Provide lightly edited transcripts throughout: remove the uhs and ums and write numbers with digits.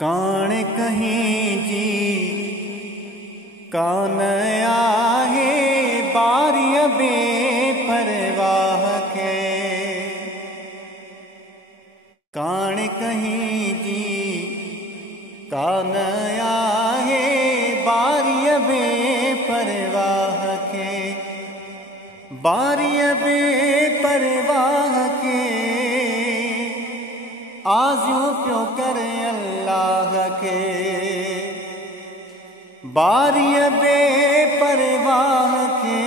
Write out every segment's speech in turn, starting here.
कान कहीं जी कान आहे बारिय बे परवाह के। कान कहीं जी कान आहे बारिय बे परवाह के। बारिय बे परवाह के आज़ियों प्यो करे अल्लाह के। बारिय बे परवाह के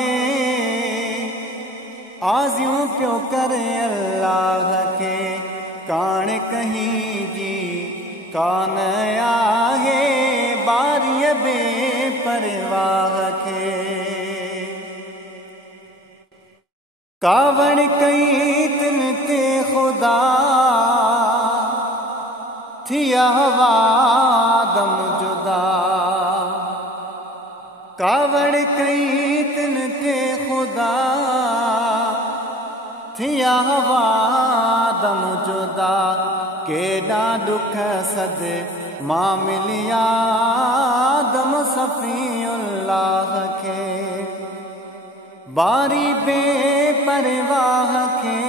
आज़ियों प्यो करे अल्लाह के। कान कहीं जी कान आहे बारिय बे परवाह के। कावड़ कई तिन ते खुदा थिया हवा दम जुदा। कावड़ कई तिन ते खुदा थिया हवा दम जुदा। केॾा दुख सद मां मिलिया दम सफ़ीउल्लाह के। बारी बे परवाह के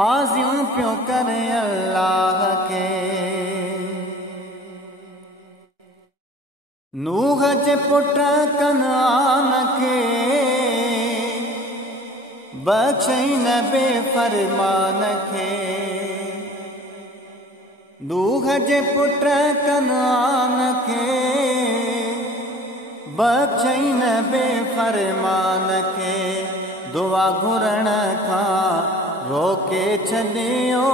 आज़ियों प्यो करे अल्लाह के। नूह जे पुट कनान के बख्शई न बेफरमान के। नूह जे पुट कनान के बख्शई न बेफरमान के। दुआ घुरण खां रोके छॾियो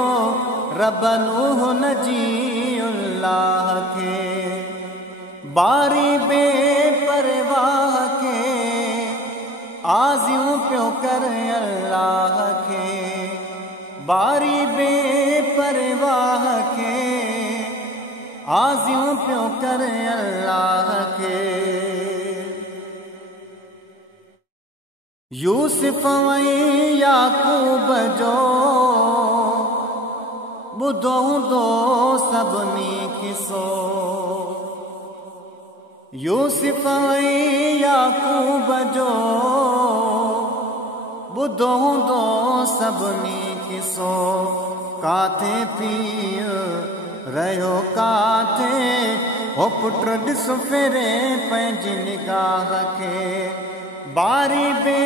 रब नूह नजीउल्लाह के। बारी बे परवाह के आज़ियों प्यो करे अल्लाह के। बारी बे परवाह के आज़ियों प्यो करे अल्लाह के। यूसुफ वई याकूब जो ॿुधो हूंदो सभिनी किसो। यूसुफ वई याकूब जो ॿुधो हूंदो सभिनी किसो। काथे पीउ रहियो काथे हो पुट ॾिस फेरे पंहिंजी निगाह के। बारी बे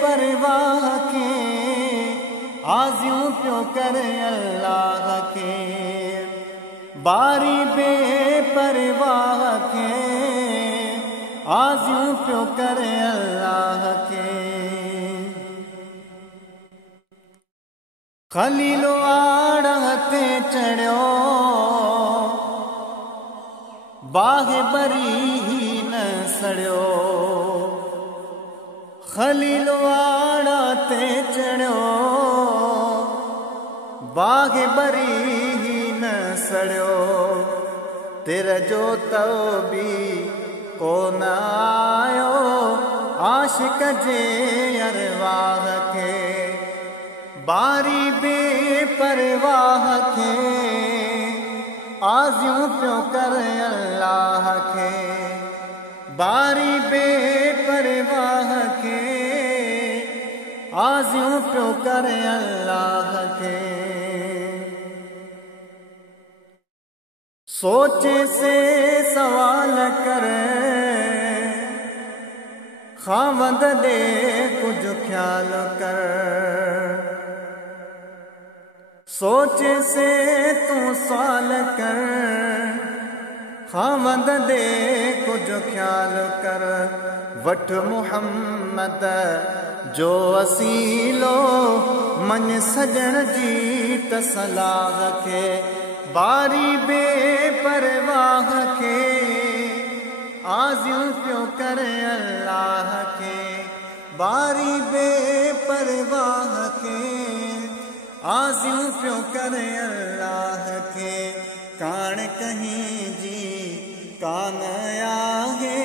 परवाह के आज़ियों प्यो करे अल्लाह के। बारी बे परवाह के आज़ियों प्यो करे अल्लाह के। खलीलो आड़ ते चढ़ियो बाग़ बरी ही न सड़ियो। खलीलो आड़ ते चढ़ियो बाग़ बरी ही न सड़ियो। तेर जो तौबी कोन आयो आशिक जे अरवाह के। बारी बे परवाह के आज़ियों प्यो करे अल्लाह के। बारी बे परवाह के आज़ियों प्यो करे अल्लाह के। सोचे से सवाल करे खावंद दे कुछ ख्याल कर। सोचे से तू सवाल कर खावंद दे कुछ ख्याल कर। वठ मुहम्मद जो वसीलो मन सजण जी तसलाह के। बारी बे परवाह के आज़ियों प्यो करे अल्लाह के। बारी बे परवाह के आज़ियों प्यो करे अल्लाह के। कान कहीं जी कान आहे